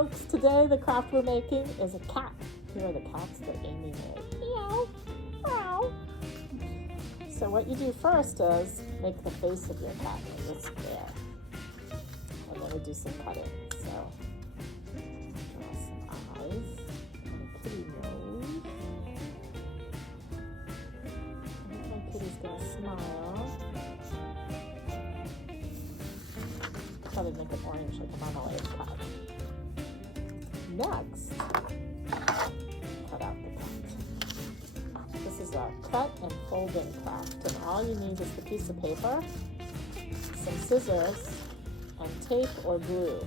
folks, today the craft we're making is a cat. Here are the cats that Amy made. Meow, meow. So what you do first is make the face of your cat in this square. And then we do some cutting. So draw some eyes and a kitty nose. I think my kitty's gonna smile. Try to make it orange like a marmalade cup. Next, cut out the cut. This is a cut and folding craft, and all you need is the piece of paper, some scissors, and tape or glue.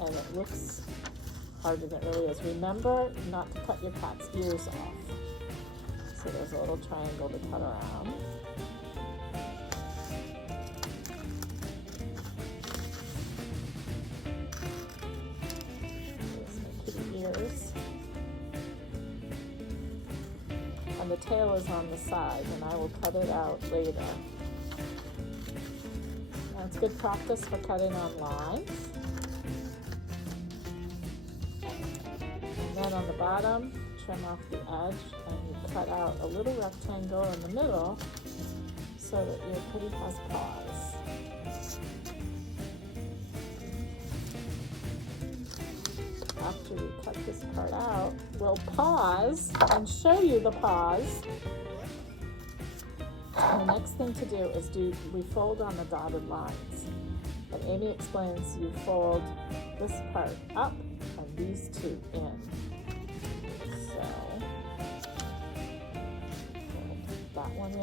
And it looks harder than it really is. Remember not to cut your cat's ears off. So there's a little triangle to cut around. And the tail is on the side, and I will cut it out later. Now it's good practice for cutting on lines. And then on the bottom, trim off the edge, and you cut out a little rectangle in the middle so that your kitty has paws. After we cut this part out, we'll pause and show you the paws. And the next thing to do is we fold on the dotted lines. And Amy explains you fold this part up and these two in. So, fold that one in,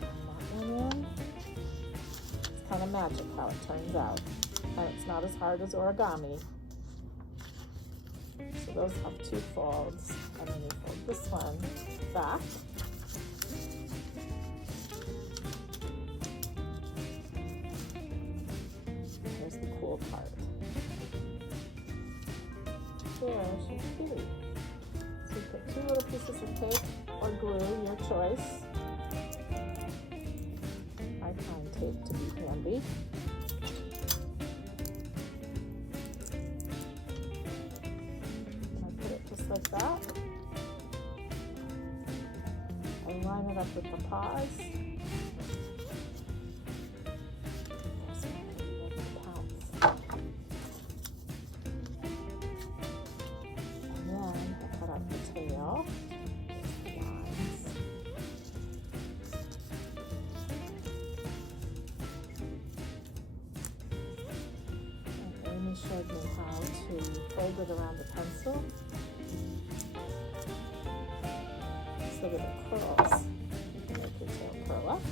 and that one in. It's kind of magic how it turns out. And it's not as hard as origami. So those have two folds, and then you fold this one back. Here's the cool part. There's your kitty. So you put two little pieces of tape or glue, your choice. I find tape to be handy. Like that. I line it up with the paws. And then I cut out the tail. Lines. And Amy showed me how to fold it around the pencil. So that it curls. You can make your tail curl up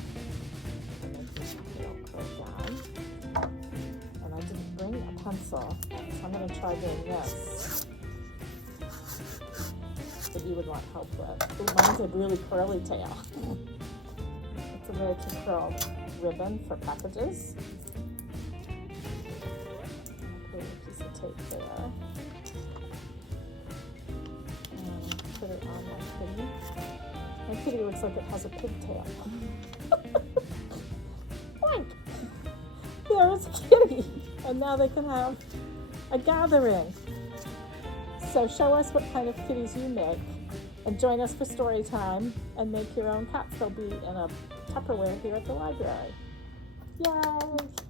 and make your tail curl down. And I didn't bring a pencil, so I'm going to try doing this that you would want help with. Ooh, mine's a really curly tail. It's a way to curl ribbon for packages. I'll put a piece of tape there. And put it on my kitty. My kitty looks like it has a pigtail. Oink! There's Kitty! And now they can have a gathering. So show us what kind of kitties you make, and join us for story time and make your own cats. They'll be in a Tupperware here at the library. Yay!